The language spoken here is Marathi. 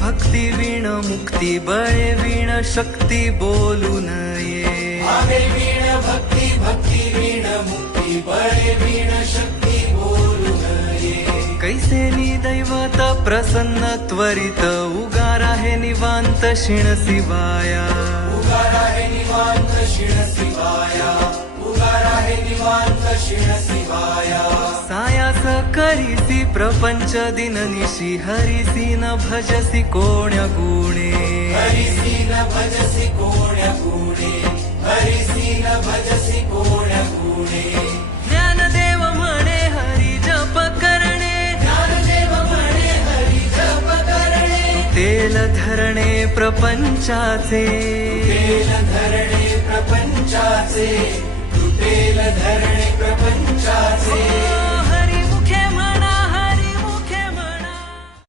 भक्ती वीण मुक्ती बळे वीण शक्ती बोलू नये. भावे वीण भक्ती भक्ती वीण मुक्ती बळे वीण शक्ती बोलू नये. कैसेनी दैवत प्रसन्न त्वरित उगार आहे निवांत शिण शिवाया. उगार आहे निवांत शिण शिवाया. उगार आहे निवांत शिण शिवाया. सायास करीसी प्रपंच दिननिशी हरिसी न भजसी कोण्या गुणे. हरिसी न भजसी कोण्या गुणे. हरिसी न भजसी कोण्या गुणे. ज्ञानदेव म्हणे हरी जप करणे. ज्ञानदेव म्हणे हरी जप करणे. तेल धरणे प्रपंचाचे. तेल धरणे प्रपंचाचे. तुटेल धरणे प्रपंचाचे.